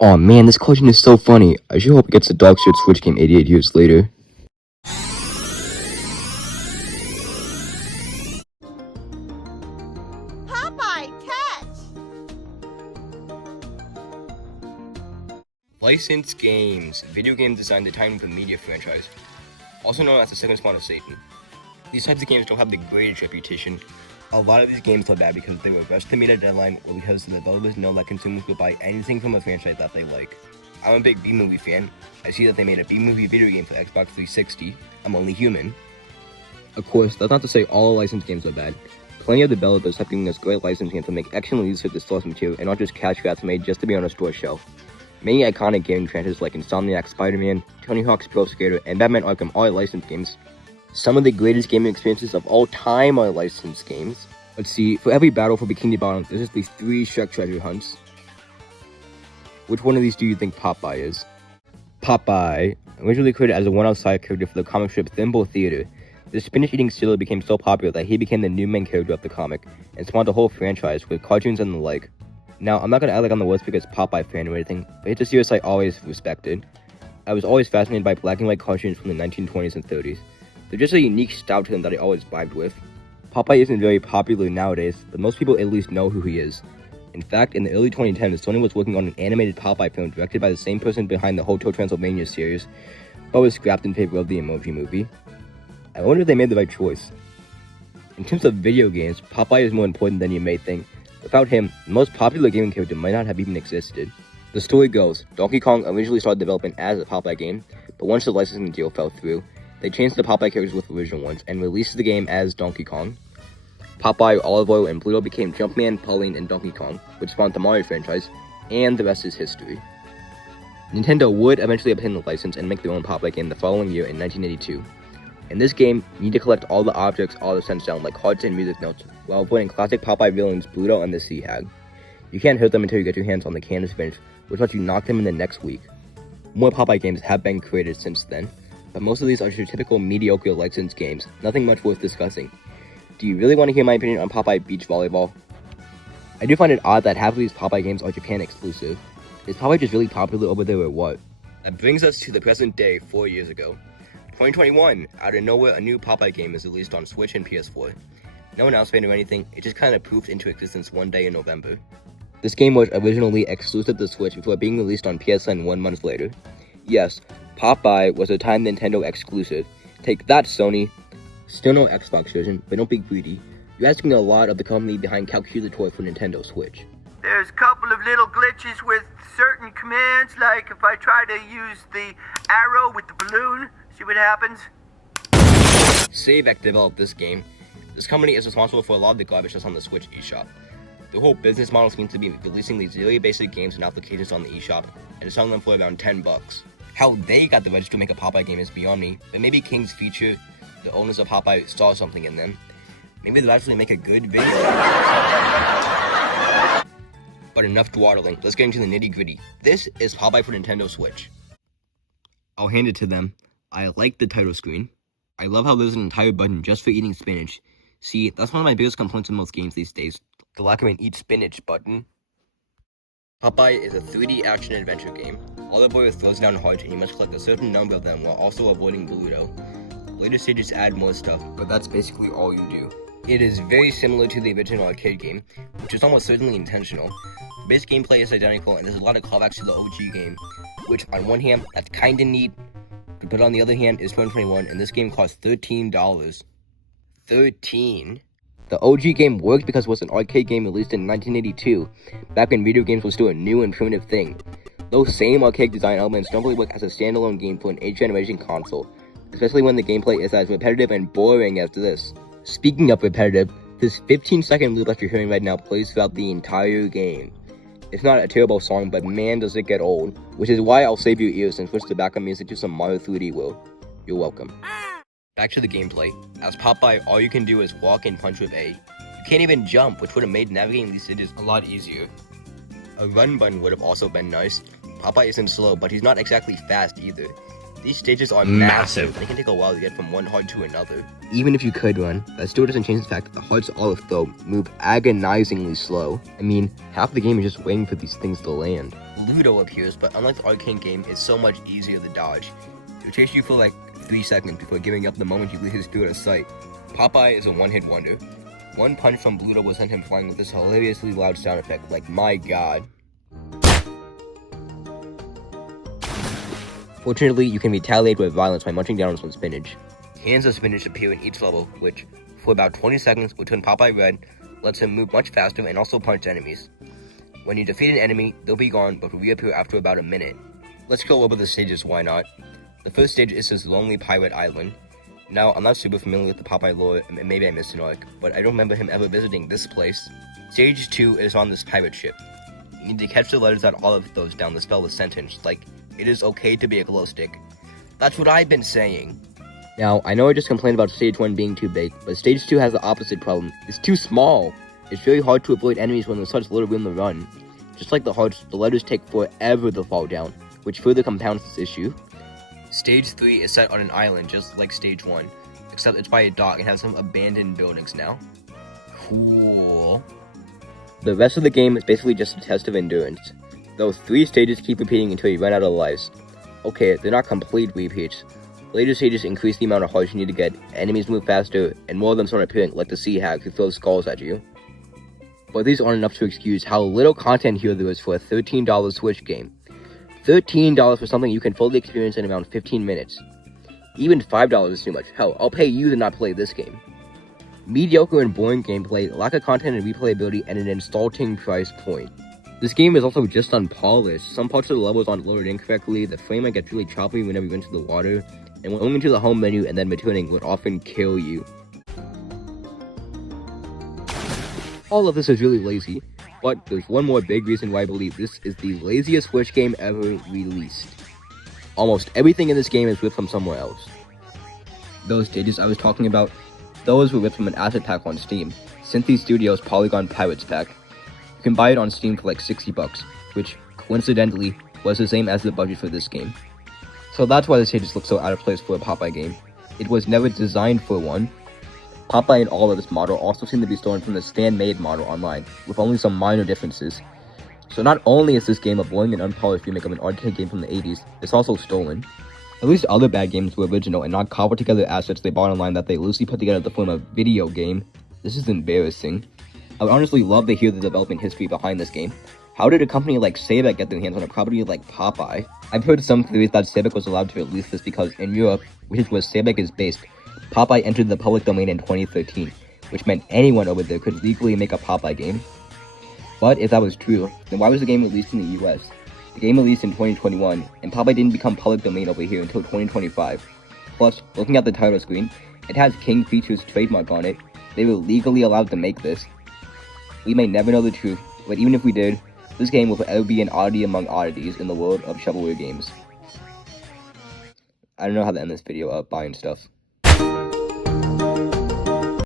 Aw man, this cartoon is so funny. I sure hope it gets a dog shit Switch game 88 years later. Popeye, catch! Licensed games. Video game designed the time of the media franchise, also known as the second spawn of Satan. These types of games don't have the greatest reputation. A lot of these games are bad because they were rushed to meet a deadline or because the developers know that consumers will buy anything from a franchise that they like. I'm a big B-movie fan. I see that they made a B-movie video game for Xbox 360. I'm only human. Of course, that's not to say all licensed games are bad. Plenty of developers have given us great licensed games to make excellent use of the source material and not just cash grabs made just to be on a store shelf. Many iconic gaming franchises like Insomniac Spider-Man, Tony Hawk's Pro Skater, and Batman Arkham are licensed games. Some of the greatest gaming experiences of all time are licensed games. Let's see, for every battle for Bikini Bottom, there's at least 3 Shrek treasure hunts. Which one of these do you think Popeye is? Popeye, originally created as a one-off side character for the comic strip Thimble Theater, the spinach-eating sailor became so popular that he became the new main character of the comic, and spawned a whole franchise with cartoons and the like. Now, I'm not gonna act like I'm the worst because Popeye fan or anything, but it's a series I always respected. I was always fascinated by black and white cartoons from the 1920s and 30s. They're just a unique style to them that I always vibed with. Popeye isn't very popular nowadays, but most people at least know who he is. In fact, in the early 2010s, Sony was working on an animated Popeye film directed by the same person behind the Hotel Transylvania series, but was scrapped in favor of the Emoji Movie. I wonder if they made the right choice. In terms of video games, Popeye is more important than you may think. Without him, the most popular gaming character might not have even existed. The story goes, Donkey Kong originally started development as a Popeye game, but once the licensing deal fell through, they changed the Popeye characters with original ones and released the game as Donkey Kong. Popeye, Olive Oil, and Pluto became Jumpman, Pauline, and Donkey Kong, which spawned the Mario franchise, and the rest is history. Nintendo would eventually obtain the license and make their own Popeye game the following year in 1982. In this game, you need to collect all the objects all the sense down like hearts and music notes, while avoiding classic Popeye villains Pluto and the Sea Hag. You can't hurt them until you get your hands on the can of spinach, which lets you knock them in the next week. More Popeye games have been created since then, but most of these are your typical mediocre licensed games, nothing much worth discussing. Do you really want to hear my opinion on Popeye Beach Volleyball? I do find it odd that half of these Popeye games are Japan exclusive. Is Popeye just really popular over there or what? That brings us to the present day, 4 years ago. 2021, out of nowhere a new Popeye game is released on Switch and PS4. No announcement or anything, it just kinda poofed into existence one day in November. This game was originally exclusive to Switch before being released on PSN 1 month later. Yes, Popeye was a Time Nintendo exclusive. Take that, Sony! Still no Xbox version, but don't be greedy. You're asking a lot of the company behind Calculator for Nintendo Switch. There's a couple of little glitches with certain commands, like if I try to use the arrow with the balloon, see what happens? Save developed this game. This company is responsible for a lot of the garbage that's on the Switch eShop. The whole business model seems to be releasing these really basic games and applications on the eShop, and selling them for around $10. How they got the budget to make a Popeye game is beyond me, but maybe King's Feature, the owners of Popeye, saw something in them. Maybe they'll actually make a good video. But enough dawdling, let's get into the nitty gritty. This is Popeye for Nintendo Switch. I'll hand it to them. I like the title screen. I love how there's an entire button just for eating spinach. See, that's one of my biggest complaints in most games these days. The lack of an eat spinach button. Popeye is a 3D action-adventure game. Olive Oil throws down hearts and you must collect a certain number of them while also avoiding Bluto. Later stages add more stuff, but that's basically all you do. It is very similar to the original arcade game, which is almost certainly intentional. The base gameplay is identical and there's a lot of callbacks to the OG game, which on one hand, that's kinda neat, but on the other hand, is 2021 and this game costs $13. 13? The OG game worked because it was an arcade game released in 1982, back when video games were still a new and primitive thing. Those same arcade design elements don't really work as a standalone game for an 8th generation console, especially when the gameplay is as repetitive and boring as this. Speaking of repetitive, this 15-second loop that you're hearing right now plays throughout the entire game. It's not a terrible song, but man does it get old, which is why I'll save your ears and switch the background music to some Mario 3D World. You're welcome. Back to the gameplay. As Popeye, all you can do is walk and punch with A. You can't even jump, which would have made navigating these stages a lot easier. A run button would have also been nice. Popeye isn't slow, but he's not exactly fast either. These stages are massive. They can take a while to get from one heart to another. Even if you could run, that still doesn't change the fact that the hearts all of though move agonizingly slow. I mean, half the game is just waiting for these things to land. Ludo appears, but unlike the arcade game, it's so much easier to dodge. It'll chase you for like 3 seconds before giving up the moment you leave his through of sight. Popeye is a one-hit wonder. One punch from Ludo will send him flying with this hilariously loud sound effect, like my god. Fortunately, you can retaliate with violence by munching down on some spinach. Cans of spinach appear in each level, which, for about 20 seconds, will turn Popeye red, lets him move much faster, and also punch enemies. When you defeat an enemy, they'll be gone, but will reappear after about a minute. Let's go over the stages, why not? The first stage is this lonely pirate island. Now, I'm not super familiar with the Popeye lore, and maybe I missed an arc, but I don't remember him ever visiting this place. Stage 2 is on this pirate ship. You need to catch the letters that Olive throws down to spell the sentence, like, "It is okay to be a glow stick." That's what I've been saying. Now, I know I just complained about stage 1 being too big, but stage 2 has the opposite problem. It's too small. It's very hard to avoid enemies when there's such little room to run. Just like the hearts, the letters take forever to fall down, which further compounds this issue. Stage 3 is set on an island just like stage 1, except it's by a dock and has some abandoned buildings now. Cool. The rest of the game is basically just a test of endurance. Those 3 stages keep repeating until you run out of lives. Okay, they're not complete repeats. Later stages increase the amount of hearts you need to get, enemies move faster, and more of them start appearing, like the sea hag who throws skulls at you. But these aren't enough to excuse how little content here there is for a $13 Switch game. $13 for something you can fully experience in around 15 minutes. Even $5 is too much. Hell, I'll pay you to not play this game. Mediocre and boring gameplay, lack of content and replayability, and an insulting price point. This game is also just unpolished. Some parts of the levels aren't loaded incorrectly, the frame rate gets really choppy whenever you enter the water, and when going into the home menu and then returning would often kill you. All of this is really lazy, but there's one more big reason why I believe this is the laziest Switch game ever released. Almost everything in this game is ripped from somewhere else. Those stages I was talking about, those were ripped from an asset pack on Steam, Synthy Studios Polygon Pirates pack. You can buy it on Steam for like $60, which, coincidentally, was the same as the budget for this game. So that's why the stages look so out of place for a Popeye game. It was never designed for one. Popeye and all of this model also seem to be stolen from the Stan-made model online, with only some minor differences. So not only is this game a boring and unpolished remake of an arcade game from the 80s, it's also stolen. At least other bad games were original and not cobbled together assets they bought online that they loosely put together to form a video game. This is embarrassing. I would honestly love to hear the development history behind this game. How did a company like Sabec get their hands on a property like Popeye? I've heard some theories that Sabec was allowed to release this because in Europe, which is where Sabec is based, Popeye entered the public domain in 2013, which meant anyone over there could legally make a Popeye game. But if that was true, then why was the game released in the US? The game released in 2021, and Popeye didn't become public domain over here until 2025. Plus, looking at the title screen, it has King Features trademark on it. They were legally allowed to make this. We may never know the truth, but even if we did, this game will forever be an oddity among oddities in the world of shovelware games. I don't know how to end this video up buying stuff.